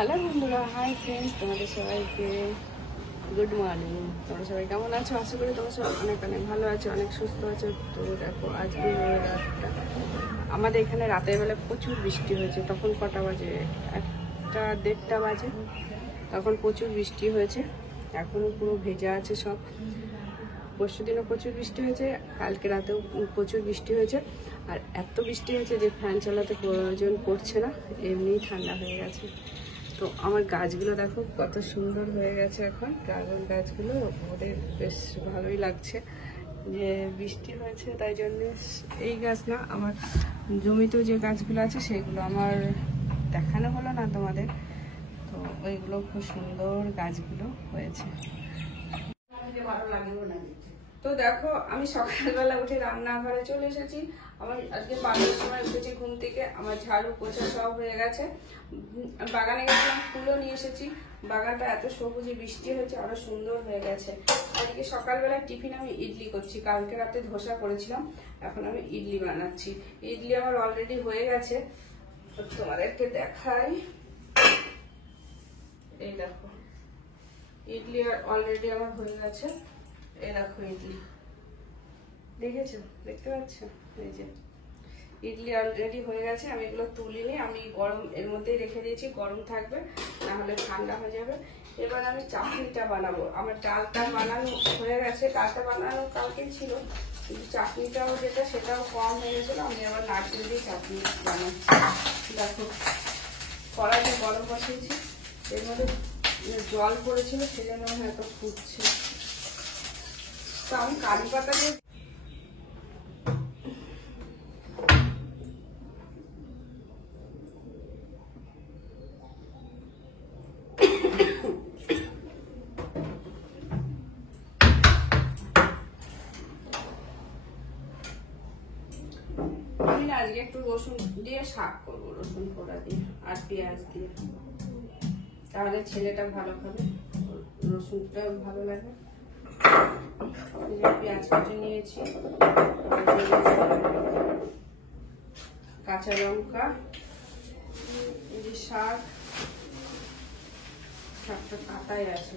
Hello বন্ধুরা, hi friends, তোমাদের সবাইকে গুড মর্নিং। তোমরা সবাই কেমন আছো? আশা করি তোমরা সবাই অনেক অনেক ভালো আছো, অনেক সুস্থ আছো। তো দেখো আজকে রাতটা আমাদের এখানে রাতের বেলা প্রচুর বৃষ্টি হয়েছে। তখন কটা বাজে? 1:30 বাজে। তখন প্রচুর বৃষ্টি হয়েছে, এখনও পুরো ভেজা আছে সব। পরশু দিনও প্রচুর বৃষ্টি হয়েছে, কালকে রাতেও প্রচুর বৃষ্টি হয়েছে। আর এত বৃষ্টি হয়েছে যে ফ্যান চালাতে প্রয়োজন পড়ছে না, এমনিই ঠান্ডা হয়ে গেছে। তো আমার গাছগুলো দেখো কত সুন্দর হয়ে গেছে। এখন ড্রাগন গাছগুলো ওদের বেশ ভালোই লাগছে যে বৃষ্টি হয়েছে, তাই জন্য। এই গাছ না, আমার জমিতেও যে গাছগুলো আছে সেগুলো আমার দেখানো হলো না তোমাদের। তো ওইগুলো খুব সুন্দর গাছগুলো হয়েছে। তো দেখো আমি সকালবেলা উঠে রান্নাঘরে চলে এসেছি। আমার আজকে 5টার সময় উঠেছি ঘুম থেকে। আমার ঝাড়ু পোছা সব হয়ে গেছে। বাগানে গেছিলাম, ফুলও নিয়ে এসেছি। বাগানটা এত সবুজে বৃষ্টি হয়েছে, আরো সুন্দর হয়ে গেছে। আজকে সকালবেলা টিফিন আমি ইডলি করছি। কালকে রাতে ধোসা করেছিলাম, এখন আমি ইডলি বানাচ্ছি। ইডলি আমার অলরেডি হয়ে গেছে, তোমাদেরকে দেখাই। এই দেখো ইডলি অলরেডি আমার হয়ে গেছে। এই দেখো ইডলি, দেখেছো? দেখতে পাচ্ছ? এই যে ইডলি অলরেডি হয়ে গেছে। আমি এগুলো তুলিনি, আমি গরম এর মধ্যেই রেখে দিয়েছি, গরম থাকবে, না হলে ঠান্ডা হয়ে যাবে। এবার আমি চাটনিটা বানাবো। আমার ডালটা বানানো হয়ে গেছে, ডালটা বানানো কালকেই ছিল, কিন্তু চাটনিটাও যেটা সেটাও কম হয়ে গেছিলো। আমি আবার নারকেল দিয়ে চাটনি বানাচ্ছি। দেখো কড়াইটা গরম বসিয়েছি, এর মধ্যে জল পড়েছিল, সেজন্য হয়তো ফুটছে। তো আমি কারি পাতা দিয়ে আজকে একটু রসুন দিয়ে শাক করবো, রসুন পোড়া দিয়ে আর পেঁয়াজ দিয়ে। তাহলে ছেলেটা ভালো খাবে, রসুনটা ভালো লাগে। পেঁয়াজ কেটে নিয়েছি, কাঁচা লঙ্কা, এই যে শাকটা পাতায় আছে।